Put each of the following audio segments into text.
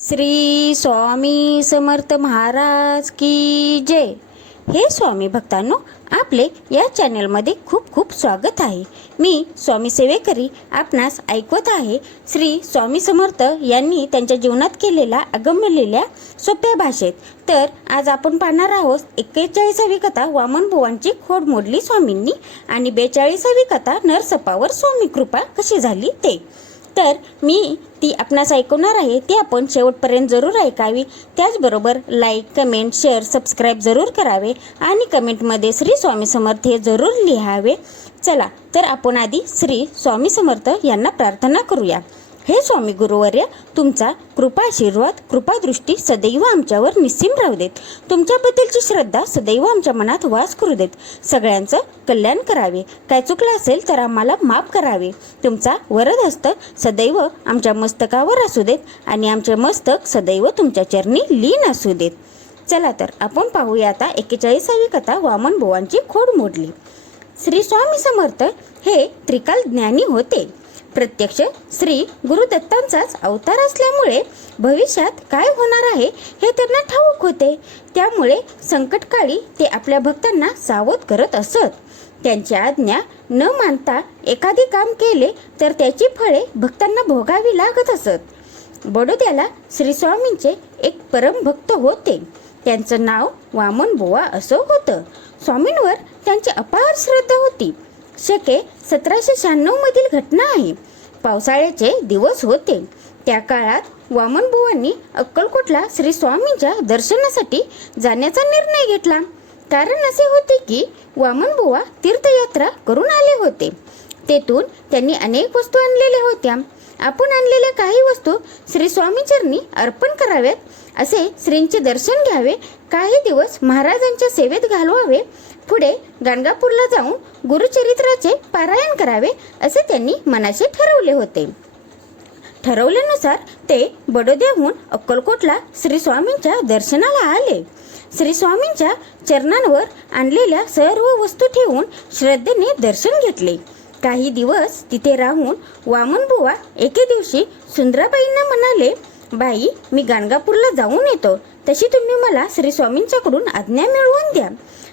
श्री स्वामी समर्थ महाराज की जय। हे स्वामी भक्तांनो, आपले या चॅनलमध्ये खूप खूप स्वागत आहे। मी स्वामी सेवेकरी आपणास ऐकवत आहे श्री स्वामी समर्थ यांनी त्यांच्या जीवनात केलेला अगम्य सोप्या भाषेत। तर आज आपण पाहणार आहोत 41वी कथा वामन बुवांची खोड मोडली स्वामींनी आणि 42वी कथा नरसपावर स्वामी कृपा कशी झाली ते। तर मी ती आपणास ऐकवणार आहे, ती आपण शेवटपर्यंत जरूर ऐकावी। त्याचबरोबर लाईक, कमेंट, शेअर, सबस्क्राईब जरूर करावे आणि कमेंटमध्ये श्री स्वामी समर्थ हे जरूर लिहावे। चला तर आपण आधी श्री स्वामी समर्थ यांना प्रार्थना करूया। हे स्वामी गुरुवर्य, तुमचा कृपा आशीर्वाद, कृपादृष्टी सदैव आमच्यावर निस्सीम राहू देत। तुमच्याबद्दलची श्रद्धा सदैव आमच्या मनात वास करू देत। सगळ्यांचं कल्याण करावे। काय चुकलं असेल तर आम्हाला माफ करावे। तुमचा वरद हस्त सदैव आमच्या मस्तकावर असू देत आणि आमचे मस्तक सदैव तुमच्या चरणी लीन असू देत। चला तर आपण पाहूया आता 41वी कथा वामन बुवांची खोड मोडली। श्री स्वामी समर्थ हे त्रिकाल ज्ञानी होते। प्रत्यक्ष श्री गुरुदत्तांचाच अवतार असल्यामुळे भविष्यात काय होणार आहे हे त्यांना ठाऊक होते। त्यामुळे संकटकाळी ते आपल्या भक्तांना सावध करत असत। त्यांची आज्ञा न मानता एखादे काम केले तर त्याची फळे भक्तांना भोगावी लागत असत। बडोद्याला श्री स्वामींचे एक परम भक्त होते। त्यांचं नाव वामन बुवा असं होतं। स्वामींवर त्यांची अपार श्रद्धा होती। शके 1796 मधील घटना आहे। पावसाळ्याचे दिवस होते। त्या काळात वामन बुवांनी अक्कलकोटला श्री स्वामींच्या दर्शनासाठी जाण्याचा निर्णय घेतला। कारण असे होते की वामन बुवा तीर्थयात्रा करून आले होते। तेथून त्यांनी अनेक वस्तू आणलेल्या होत्या। आपण आणलेल्या काही वस्तू श्री स्वामींचरणी अर्पण कराव्यात, असे श्रींचे दर्शन घ्यावे, काही दिवस महाराजांच्या सेवेत घालवावे, पुढे गाणगापूरला जाऊन गुरुचरित्राचे पारायण करावे असे त्यांनी मनाशी ठरवले होते। ठरवल्यानुसार ते बडोद्याहून अक्कलकोटला श्री स्वामींच्या दर्शनाला आले। श्री स्वामींच्या चरणांवर आणलेल्या सर्व वस्तू ठेवून श्रद्धेने दर्शन घेतले। काही दिवस तिथे राहून वामन बुवा एके दिवशी सुंदराबाईंना म्हणाले, बाई, मी गाणगापूरला जाऊन येतो, तशी तुम्ही मला श्री स्वामींच्याकडून आज्ञा मिळवून द्या।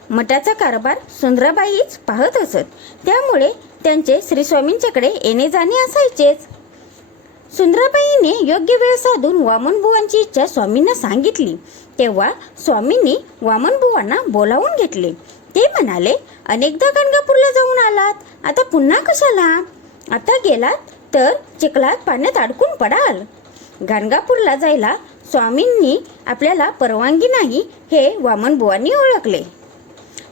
मठाचा कारभार सुंदराबाईच पाहत असत, त्यामुळे त्यांचे श्री स्वामींच्याकडे येणे जाणे असायचेच। सुंदराबाईने योग्य वेळ साधून वामन बुवांची इच्छा स्वामींना सांगितली। तेव्हा स्वामींनी वामन बुवांना बोलावून घेतले। ते म्हणाले, अनेकदा गाणगापूरला जाऊन आलात, आता पुन्हा कशाला? आता गेलात तर चिखलात पाण्यात अडकून पडाल। गाणगापूरला जायला स्वामींनी आपल्याला परवानगी नाही हे वामन बुवांनी ओळखले,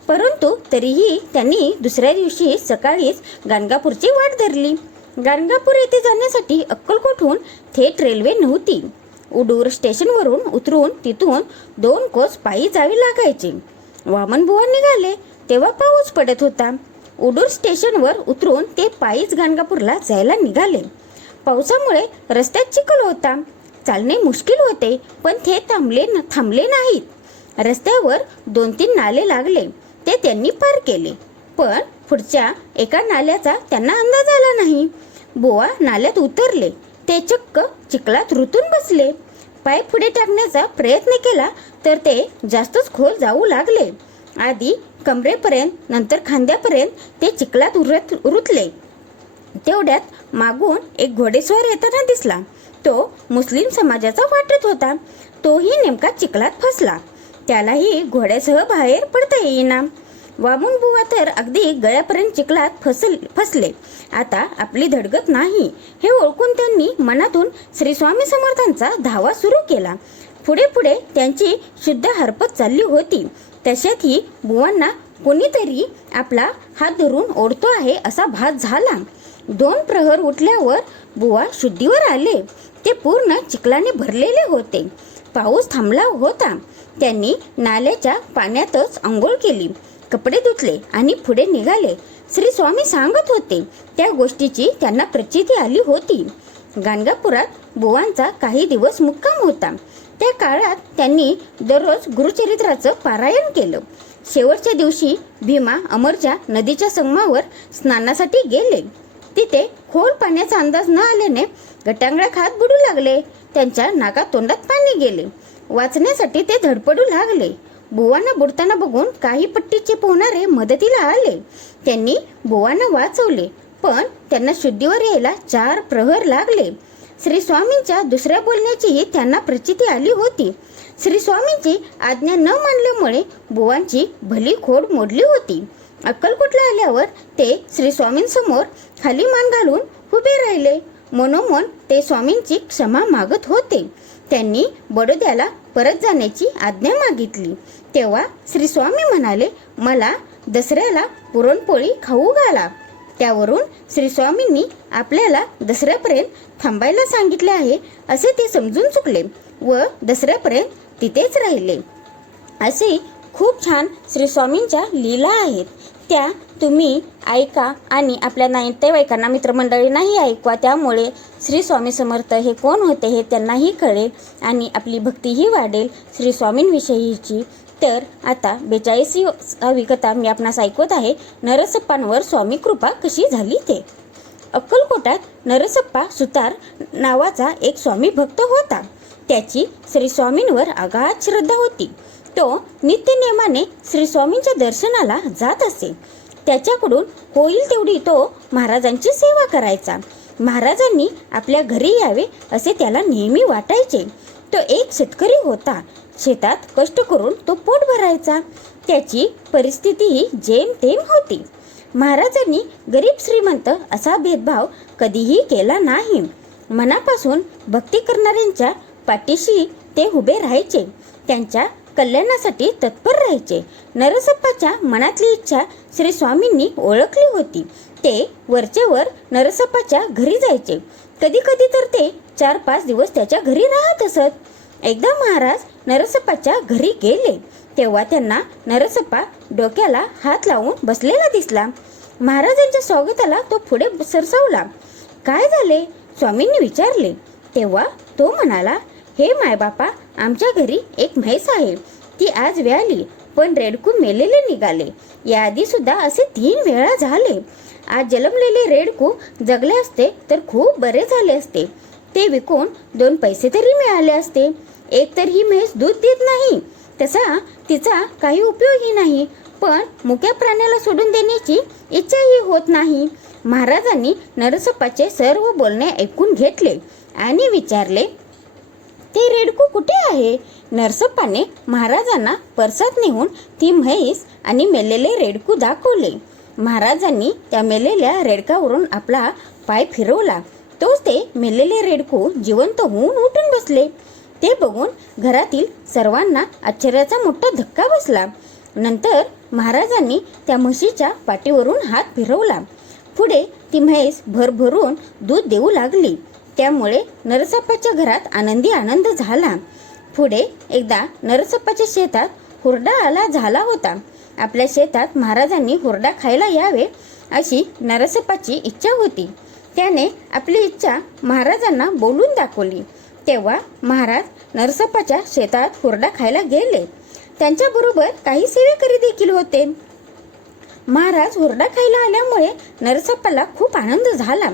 परंतु तरीही त्यांनी दुसऱ्या दिवशी सकाळीच गाणगापूरची वाट धरली। गाणगापूर येथे जाण्यासाठी अक्कलकोटहून थेट रेल्वे नव्हती। उडूर स्टेशनवरून उतरून तिथून 2 कोस पायी जावे लागायचे। वामन बुवा निघाले तेव्हा पाऊस पडत होता। उडूर स्टेशनवर उतरून ते पायीच गाणगापूरला जायला निघाले। पावसामुळे रस्त्यात चिखल होता, चालणे मुश्किल होते, पण ते थांबले नाहीत। रस्त्यावर 2-3 नाले लागले, ते त्यांनी पार केले, पण पुढच्या एका नाल्याचा त्यांना अंदाज आला नाही। बुवा नाल्यात उतरले, ते चक्क चिखलात रुतून बसले। पाय पुढे टाकण्याचा प्रयत्न केला तर ते जास्तच खोल जाऊ लागले। आधी कमरेपर्यंत, नंतर खांद्यापर्यंत ते चिखलात रुतले। तेवढ्यात मागून एक घोडेस्वार येताना दिसला। तो मुस्लिम समाजाचा वाटत होता। तोही नेमका चिखलात फसला। त्यालाही घोड्यासह बाहेर पडता येईना। वामन बुवा तर अगदी गळ्यापर्यंत चिखलात फसले। आता आपली धडगत नाही हे ओळखून त्यांनी मनातून श्री स्वामी समर्थांचा धावा सुरू केला। पुढे पुढे त्यांची शुद्ध हरपत चालली होती। तशातही बुवांना कोणीतरी आपला हात धरून ओढतो आहे असा भास झाला। 2 प्रहर उठल्यावर बुवा शुद्धीवर आले। ते पूर्ण चिखलाने भरलेले होते। पाऊस थांबला होता। त्यांनी नाल्याच्या पाण्यातच आंघोळ केली, कपडे धुतले आणि पुढे निघाले। श्री स्वामी सांगत होते त्या गोष्टीची त्यांना प्रचिती आली होती। गाणगापुरात बुवांचा काही दिवस मुक्काम होता। त्या काळात त्यांनी दररोज गुरुचरित्राचं पारायण केलं। शेवटच्या दिवशी भीमा अमरच्या नदीच्या संगमावर स्नानासाठी गेले। तिथे खोल पाण्याचा अंदाज न आल्याने गटांगळा खात बुडू लागले। त्यांच्या नाकातोंडात पाणी गेले. वाचण्यासाठी ते धडपडू लागले. बुवांना बुडताना बघून काही पट्टीचे पोहणारे मदतीला आले. त्यांनी बुवांना वाचवले, पण त्यांना शुद्धीवर यायला 4 प्रहर लागले. श्री स्वामींच्या दुसऱ्या बोलण्याचीही त्यांना प्रचिती आली होती. श्री स्वामींची आज्ञा न मानल्यामुळे बुवांची भली खोड मोडली होती. अक्कलकोटला आल्यावर ते श्री स्वामींसमोर खाली मान घालून उभे राहिले. मनोमन ते स्वामींची क्षमा मागत होते. त्यांनी बडोद्याला परत जाण्याची आज्ञा मागितली. तेव्हा श्री स्वामी म्हणाले, मला दसऱ्याला पुरणपोळी खाऊ घाला. त्यावरून श्री स्वामींनी आपल्याला दसऱ्यापर्यंत थांबायला सांगितले आहे असे ते समजून चुकले व दसऱ्यापर्यंत तिथेच राहिले. असे खूप छान श्री स्वामींच्या लीला आहेत. त्या तुम्ही ऐका आणि आपल्या नातेवाईकांना मित्रमंडळींनाही ऐकवा. त्यामुळे श्री स्वामी समर्थ हे कोण होते हे त्यांनाही कळेल आणि आपली भक्तीही वाढेल श्री स्वामींविषयीची. तर आता 42वी कथा मी आपणास ऐकवत आहे. नरसप्पांवर स्वामी कृपा कशी झाली ते. अक्कलकोटात नरसप्पा सुतार नावाचा एक स्वामी भक्त होता. त्याची श्री स्वामींवर अगाध श्रद्धा होती. तो नित्यनेमाने श्री स्वामींच्या दर्शनाला जात असे. त्याच्याकडून होईल तेवढी तो महाराजांची सेवा करायचा. महाराजांनी आपल्या घरी यावे असे त्याला नेहमी वाटायचे. तो एक शेतकरी होता. शेतात कष्ट करून तो पोट भरायचा. त्याची परिस्थितीही जेमतेम होती. महाराजांनी गरीब श्रीमंत असा भेदभाव कधीही केला नाही. मनापासून भक्ती करणाऱ्यांच्या पाठीशी ते उभे राहायचे. त्यांच्या कल्याणासाठी तत्पर राहायचे. नरसप्पाच्या मनातली इच्छा श्री स्वामींनी ओळखली होती. ते वरचेवर नरसप्पाच्या घरी जायचे. कधी कधी तर ते 4-5 दिवस त्याच्या घरी राहत असत. एकदा महाराज नरसप्पाच्या घरी गेले तेव्हा त्यांना नरसप्पा डोक्याला हात लावून बसलेला दिसला. महाराजांच्या स्वागताला तो पुढे सरसावला. काय झाले? स्वामींनी विचारले. तेव्हा तो म्हणाला, हे मायबापा, आमच्या घरी एक म्हैस आहे. ती आज व्याली, पण रेडकू मेलेले निघाले. याआधी सुद्धा असे 3 वेळा झाले. आज जन्मलेले रेडकू जगले असते तर खूप बरे झाले असते. ते विकून 2 पैसे तरी मिळाले असते. एक तर ही म्हैस दूध देत नाही, तसा तिचा काही उपयोगही नाही, पण मुक्या प्राण्याला सोडून देण्याची इच्छाही होत नाही. महाराजांनी नरसप्पाचे सर्व बोलणे ऐकून घेतले आणि विचारले, ते रेडकू कुठे आहे? नरसप्पाने महाराजांना परसात नेऊन ती म्हैस आणि मेलेले रेडकू दाखवले. महाराजांनी त्या मेलेल्या रेडकावरून आपला पाय फिरवला. तोच ते मेलेले रेडकू जिवंत होऊन उठून बसले. ते बघून घरातील सर्वांना आश्चर्याचा मोठा धक्का बसला. नंतर महाराजांनी त्या म्हशीच्या पाठीवरून हात फिरवला. पुढे ती म्हैस भरभरून दूध देऊ लागली. त्यामुळे नरसप्पाच्या घरात आनंदी आनंद झाला. पुढे एकदा नरसप्पाच्या शेतात हुरडा आला झाला होता. आपल्या शेतात महाराजांनी हुरडा खायला यावे अशी नरसप्पाची इच्छा होती. त्याने आपली इच्छा महाराजांना बोलून दाखवली. तेव्हा महाराज नरसप्पाच्या शेतात हुरडा खायला गेले. त्यांच्याबरोबर काही सेवेकरी देखील होते. महाराज हुरडा खायला आल्यामुळे नरसप्पाला खूप आनंद झाला.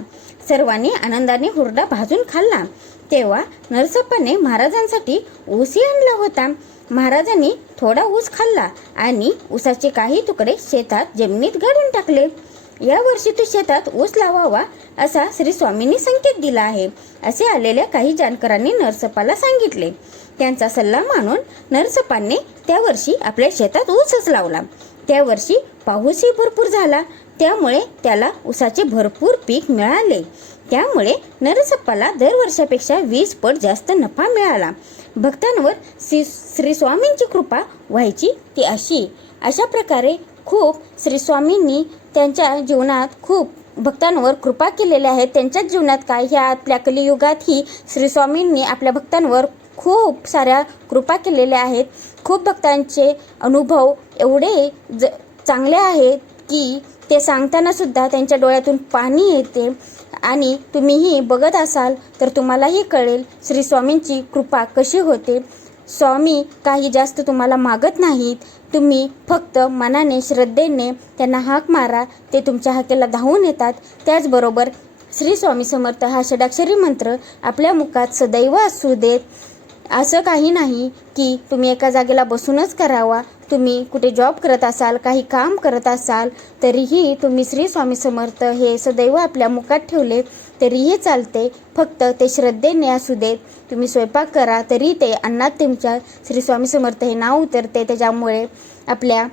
सर्वांनी आनंदाने हुरडा भाजून खाल्ला. तेव्हा नरसप्पाने महाराजांसाठी ऊसही आणला होता. महाराजांनी थोडा ऊस खाल्ला आणि ऊसाचे काही तुकडे शेतात जमिनीत गाडून टाकले. या वर्षी तो शेतात ऊस लावावा असा श्री स्वामींनी संकेत दिला आहे असे आलेल्या काही जाणकारांनी नरसप्पाला सांगितले. त्यांचा सल्ला मानून नरसप्पाने त्या वर्षी आपल्या शेतात ऊसच लावला. त्या वर्षी पाऊसही भरपूर झाला. त्यामुळे त्याला ऊसाचे भरपूर पीक मिळाले. त्यामुळे नरसप्पाला दरवर्षापेक्षा 20 पट जास्त नफा मिळाला. भक्तांवर श्री स्वामींची कृपा व्हायची ती अशा प्रकारे खूप श्री स्वामींनी त्यांच्या जीवनात खूप भक्तांवर कृपा केलेल्या आहेत. त्यांच्याच जीवनात काय ह्या आपल्या कलियुगातही श्री स्वामींनी आपल्या भक्तांवर खूप साऱ्या कृपा केलेल्या आहेत. खूप भक्तांचे अनुभव एवढे चांगले आहेत की ते सांगताना सुद्धा त्यांच्या डोळ्यातून पाणी येते आणि तुम्हीही बघत असाल तर तुम्हालाही कळेल श्री स्वामींची कृपा कशी होते. स्वामी काही जास्त तुम्हाला मागत नाहीत. तुम्ही फक्त मनाने श्रद्धेने त्यांना हाक मारा, ते तुमच्या हाकेला धावून येतात. त्याचबरोबर श्री स्वामी समर्थ हा षडाक्षरी मंत्र आपल्या मुखात सदैव असू देत. असं काही नाही की तुम्ही एका जागेला बसूनच करावा. तुम्ही कुठे जॉब करत असाल, काही काम करत असाल, तरीही तुम्ही श्री स्वामी समर्थ हे सदैव आपल्या मुखात ठेवले तरीही चालते. फक्त ते श्रद्धेने असू देत. तुम्ही स्वयंपाक करा तरी ते अन्नात तुमच्या श्री स्वामी समर्थ हे नाव उतरते. त्याच्यामुळे आपल्या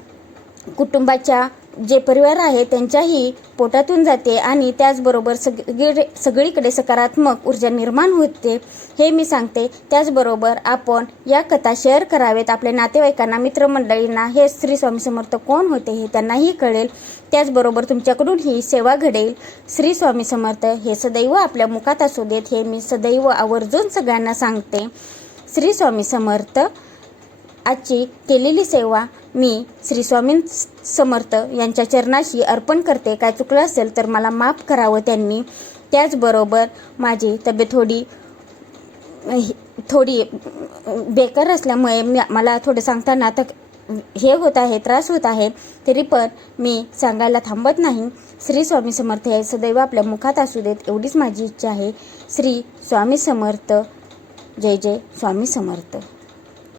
कुटुंबाच्या जे परिवार आहे त्यांच्याही पोटातून जाते आणि त्याचबरोबर सगळीकडे सकारात्मक ऊर्जा निर्माण होते हे मी सांगते. त्याचबरोबर आपण या कथा शेअर करावेत आपल्या नातेवाईकांना, मित्रमंडळींना. हे श्री स्वामी समर्थ कोण होते हे त्यांनाही कळेल. त्याचबरोबर तुमच्याकडून ही सेवा घडेल. श्री स्वामी समर्थ हे सदैव आपल्या मुखात असू देत हे मी सदैव आवर्जून सगळ्यांना सांगते. श्री स्वामी समर्थ आजची केलेली सेवा मी श्री स्वामी समर्थ यांच्या चरणाशी अर्पण करते. काय चुकलं असेल तर मला माफ करावं त्यांनी. त्याचबरोबर माझी तब्येत थोडी बेकार असल्यामुळे मला थोडं सांगताना हे होत आहे, त्रास होत आहे, तरी पण मी सांगायला थांबत नाही. श्री स्वामी समर्थ हे सदैव आपल्या मुखात असू देत एवढीच माझी इच्छा आहे. श्री स्वामी समर्थ. जय जय स्वामी समर्थ.